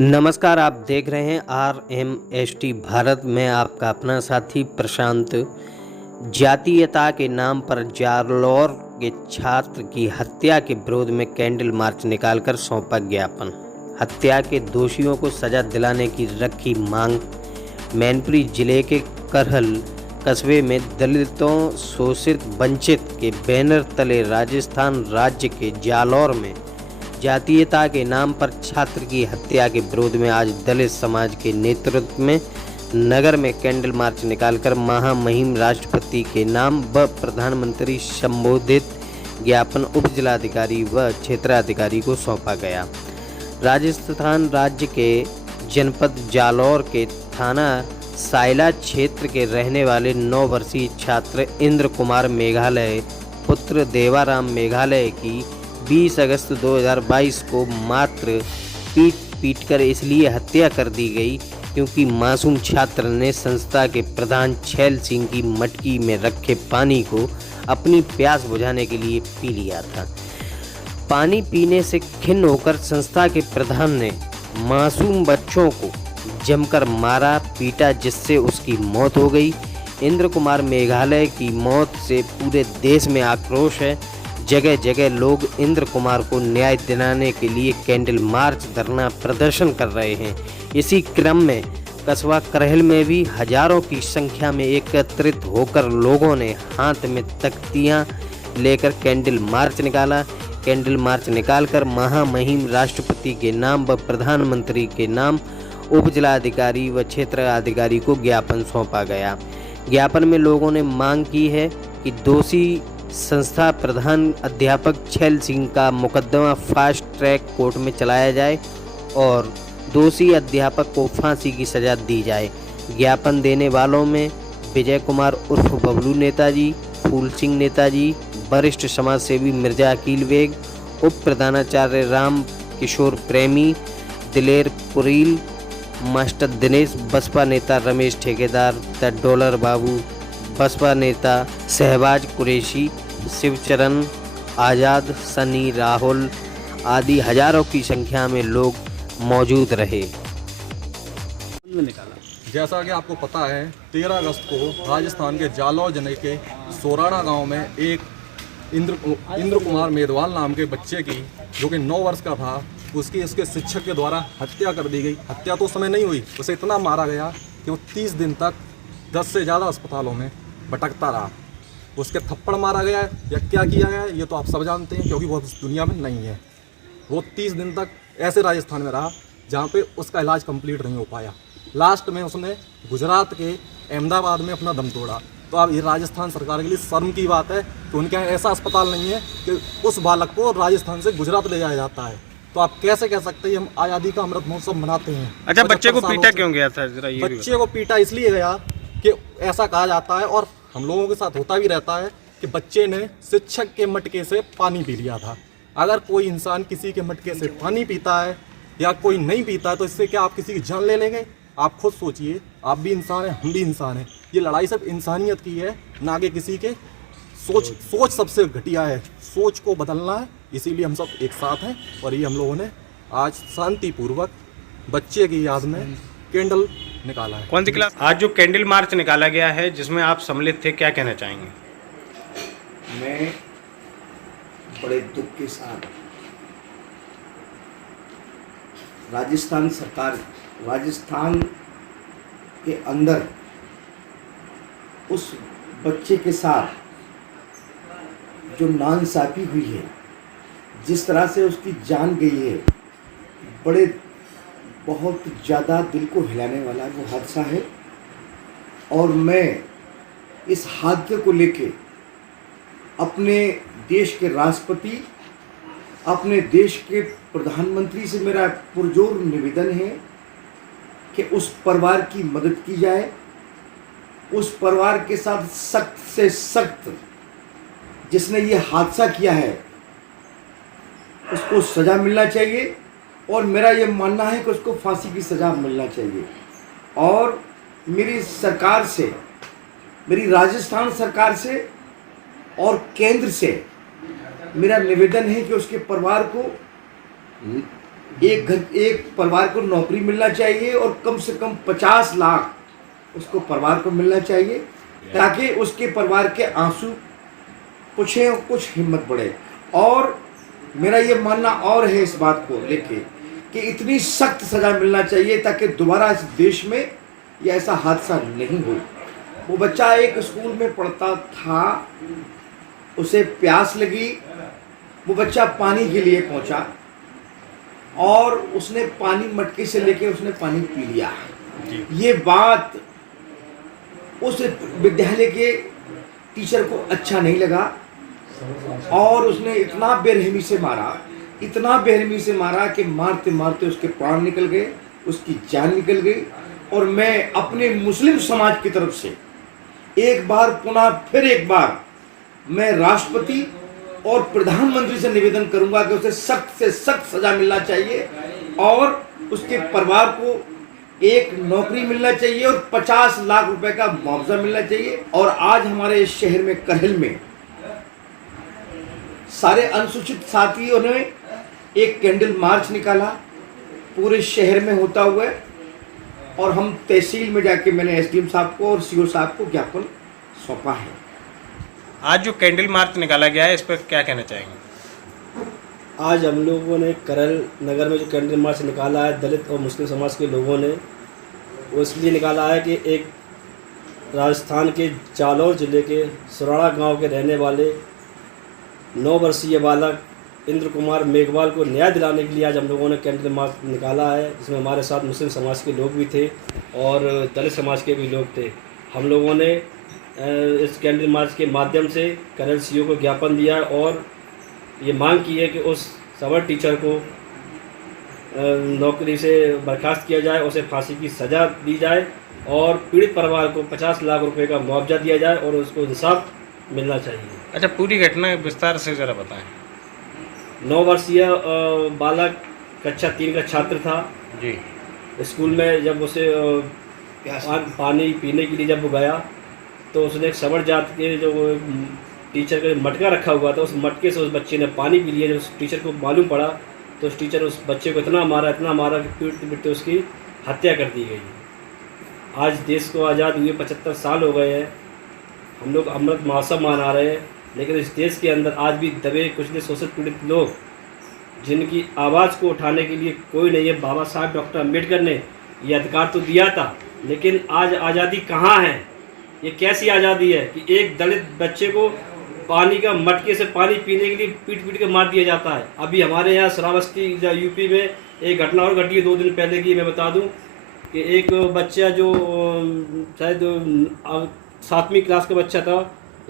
नमस्कार, आप देख रहे हैं RMST भारत में आपका अपना साथी प्रशांत। जातीयता के नाम पर जालौर के छात्र की हत्या के विरोध में कैंडल मार्च निकालकर सौंपा ज्ञापन। हत्या के दोषियों को सजा दिलाने की रखी मांग। मैनपुरी जिले के करहल कस्बे में दलितों शोषित वंचित के बैनर तले राजस्थान राज्य के जालौर में जातीयता के नाम पर छात्र की हत्या के विरोध में आज दलित समाज के नेतृत्व में नगर में कैंडल मार्च निकालकर महामहिम राष्ट्रपति के नाम व प्रधानमंत्री संबोधित ज्ञापन उप जिलाधिकारी व क्षेत्राधिकारी को सौंपा गया। राजस्थान राज्य के जनपद जालौर के थाना सायला क्षेत्र के रहने वाले 9 वर्षीय छात्र इंद्र कुमार मेघालय पुत्र देवाराम मेघालय की 20 अगस्त 2022 को मात्र पीटकर इसलिए हत्या कर दी गई क्योंकि मासूम छात्र ने संस्था के प्रधान छैल सिंह की मटकी में रखे पानी को अपनी प्यास बुझाने के लिए पी लिया था। पानी पीने से खिन्न होकर संस्था के प्रधान ने मासूम बच्चों को जमकर मारा पीटा, जिससे उसकी मौत हो गई। इंद्र कुमार मेघालय की मौत से पूरे देश में आक्रोश है। जगह जगह लोग इंद्र कुमार को न्याय दिलाने के लिए कैंडल मार्च धरना प्रदर्शन कर रहे हैं। इसी क्रम में कस्बा करहल में भी हजारों की संख्या में एकत्रित होकर लोगों ने हाथ में तख्तियां लेकर कैंडल मार्च निकाला। कैंडल मार्च निकालकर महामहिम राष्ट्रपति के नाम व प्रधानमंत्री के नाम उप जिलाधिकारी व क्षेत्राधिकारी को ज्ञापन सौंपा गया। ज्ञापन में लोगों ने मांग की है कि दोषी संस्था प्रधान अध्यापक छैल सिंह का मुकदमा फास्ट ट्रैक कोर्ट में चलाया जाए और दोषी अध्यापक को फांसी की सजा दी जाए। ज्ञापन देने वालों में विजय कुमार उर्फ बबलू नेताजी, फूल सिंह नेताजी, वरिष्ठ समाज सेवी मिर्जा अकील बेग, उप प्रधानाचार्य राम किशोर प्रेमी, दिलेर पुरील, मास्टर दिनेश, बसपा नेता रमेश ठेकेदार, द डॉलर बाबू, बसपा नेता शहबाज कुरैशी, शिवचरण आज़ाद, सनी राहुल आदि हजारों की संख्या में लोग मौजूद रहे। जैसा कि आपको पता है, 13 अगस्त को राजस्थान के जालौर जिले के सोराना गांव में एक इंद्र कुमार मेघवाल नाम के बच्चे की, जो कि 9 वर्ष का था, उसके शिक्षक के द्वारा हत्या कर दी गई। हत्या तो उस समय नहीं हुई, उसे इतना मारा गया कि वो 30 दिन तक 10 से ज़्यादा अस्पतालों में भटकता रहा। उसके थप्पड़ मारा गया या क्या किया गया ये तो आप सब जानते हैं, क्योंकि वो इस दुनिया में नहीं है। वो 30 दिन तक ऐसे राजस्थान में रहा जहाँ पे उसका इलाज कंप्लीट नहीं हो पाया। लास्ट में उसने गुजरात के अहमदाबाद में अपना दम तोड़ा। तो अब ये राजस्थान सरकार के लिए शर्म की बात है कि उनके यहाँ ऐसा अस्पताल नहीं है कि उस बालक को राजस्थान से गुजरात ले जाया जाता है। तो आप कैसे कह सकते हैं हम आज़ादी का अमृत महोत्सव मनाते हैं। अच्छा, बच्चे को पीटा क्यों गया था? जरा ये बच्चे को पीटा इसलिए गया कि ऐसा कहा जाता है और हम लोगों के साथ होता भी रहता है कि बच्चे ने शिक्षक के मटके से पानी पी लिया था। अगर कोई इंसान किसी के मटके से पानी पीता है या कोई नहीं पीता है तो इससे क्या आप किसी की जान ले लेंगे? आप खुद सोचिए, आप भी इंसान हैं, हम भी इंसान हैं। ये लड़ाई सब इंसानियत की है, ना कि किसी के सोच सबसे घटिया है। सोच को बदलना है, इसीलिए हम सब एक साथ हैं। और ये हम लोगों ने आज शांतिपूर्वक बच्चे की याद में कैंडल निकाला है। कौन सी क्लास? आज जो कैंडल मार्च निकाला गया है जिसमें आप सम्मिलित थे, क्या कहना चाहेंगे? मैं बड़े दुख के साथ राजस्थान सरकार, राजस्थान के अंदर उस बच्चे के साथ जो नाइंसाफ़ी हुई है, जिस तरह से उसकी जान गई है, बड़े बहुत ज़्यादा दिल को हिलाने वाला वो हादसा है। और मैं इस हादसे को लेके अपने देश के राष्ट्रपति, अपने देश के प्रधानमंत्री से मेरा पुरजोर निवेदन है कि उस परिवार की मदद की जाए। उस परिवार के साथ सख्त से सख्त जिसने ये हादसा किया है उसको सज़ा मिलना चाहिए। और मेरा ये मानना है कि उसको फांसी की सज़ा मिलना चाहिए। और मेरी सरकार से, मेरी राजस्थान सरकार से और केंद्र से मेरा निवेदन है कि उसके परिवार को एक परिवार को नौकरी मिलना चाहिए और कम से कम 50 लाख उसको परिवार को मिलना चाहिए, ताकि उसके परिवार के आंसू पूछें और कुछ हिम्मत बढ़े। और मेरा ये मानना और है इस बात को लेके कि इतनी सख्त सज़ा मिलना चाहिए ताकि दोबारा इस देश में ये ऐसा हादसा नहीं हो। वो बच्चा एक स्कूल में पढ़ता था, उसे प्यास लगी, वो बच्चा पानी के लिए पहुंचा और उसने पानी मटके से लेके उसने पानी पी लिया। ये बात उस विद्यालय के टीचर को अच्छा नहीं लगा और उसने इतना बेरहमी से मारा कि मारते मारते उसके प्राण निकल गए, उसकी जान निकल गई। और मैं अपने मुस्लिम समाज की तरफ से एक बार मैं राष्ट्रपति और प्रधानमंत्री से निवेदन करूंगा कि उसे सख्त से सख्त सजा मिलना चाहिए और उसके परिवार को एक नौकरी मिलना चाहिए और 50 लाख रुपए का मुआवजा मिलना चाहिए। और आज हमारे इस शहर में करहिल में सारे अनुसूचित साथियों ने एक कैंडल मार्च निकाला पूरे शहर में होता हुआ, और हम तहसील में जाके मैंने एसडीएम साहब को और सीओ साहब को ज्ञापन सौंपा है। आज जो कैंडल मार्च निकाला गया है, इस पर क्या कहना चाहेंगे? आज हम लोगों ने करल नगर में जो कैंडल मार्च निकाला है, दलित और मुस्लिम समाज के लोगों ने, वो इसलिए निकाला है कि एक राजस्थान के जालौर ज़िले के सुराड़ा गांव के रहने वाले 9 वर्षीय बालक इंद्र कुमार मेघवाल को न्याय दिलाने के लिए आज हम लोगों ने कैंडल मार्च निकाला है, जिसमें हमारे साथ मुस्लिम समाज के लोग भी थे और दलित समाज के भी लोग थे। हम लोगों ने इस कैंडल मार्च के माध्यम से करल सीओ को ज्ञापन दिया है और ये मांग की है कि उस सबर टीचर को नौकरी से बर्खास्त किया जाए, उसे फांसी की सज़ा दी जाए और पीड़ित परिवार को 50 लाख रुपए का मुआवजा दिया जाए और उसको इंसाफ मिलना चाहिए। अच्छा, पूरी घटना विस्तार से ज़रा बताएं। 9 वर्षीय बालक कक्षा 3 का छात्र था जी। स्कूल में जब उसे पानी पीने के लिए जब वो गया तो उसने एक सबर जात के जो टीचर का मटका रखा हुआ था, उस मटके से उस बच्चे ने पानी पी लिया। जब उस टीचर को मालूम पड़ा तो उस टीचर उस बच्चे को इतना मारा कि पीटते पीटते उसकी हत्या कर दी गई। आज देश को आज़ाद हुए 75 साल हो गए हैं, हम लोग अमृत महोत्सव मना रहे हैं, लेकिन इस देश के अंदर आज भी दबे कुचले शोषित पीड़ित लोग, जिनकी आवाज़ को उठाने के लिए कोई नहीं है। बाबा साहब डॉक्टर अम्बेडकर ने ये अधिकार तो दिया था, लेकिन आज आज़ादी कहाँ है? ये कैसी आज़ादी है कि एक दलित बच्चे को पानी का मटके से पानी पीने के लिए पीट के मार दिया जाता है। अभी हमारे यहाँ श्रावस्ती यूपी में एक घटना और घटी है 2 दिन पहले की, मैं बता दूं कि एक बच्चा जो शायद 7वीं क्लास का बच्चा था,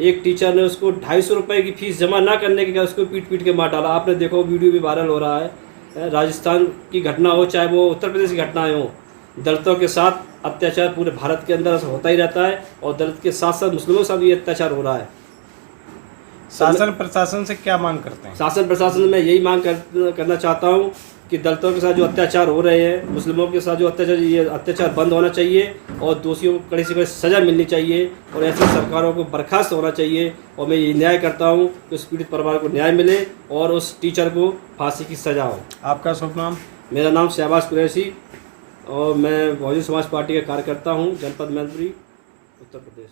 एक टीचर ने उसको 250 रुपये की फीस जमा ना करने के कारण उसको पीट के मार डाला। आपने देखो, वीडियो भी वायरल हो रहा है। राजस्थान की घटना हो चाहे वो उत्तर प्रदेश की घटनाएँ हो, दलितों के साथ अत्याचार पूरे भारत के अंदर होता ही रहता है और दलित के साथ साथ मुस्लिमों के साथ भी अत्याचार हो रहा है। शासन प्रशासन से क्या मांग करते हैं? शासन प्रशासन में यही मांग करना चाहता हूँ कि दलितों के साथ जो अत्याचार हो रहे हैं, मुस्लिमों के साथ जो अत्याचार बंद होना चाहिए और दोषियों को कड़ी से कड़ी सज़ा मिलनी चाहिए और ऐसी सरकारों को बर्खास्त होना चाहिए। और मैं ये न्याय करता हूँ कि उस पीड़ित परिवार को न्याय मिले और उस टीचर को फांसी की सज़ा हो। आपका शुभ नाम? मेरा नाम शहबाज कुरैशी और मैं बहुजन समाज पार्टी का कार्यकर्ता हूँ, जनपद मैनपुरी, उत्तर प्रदेश।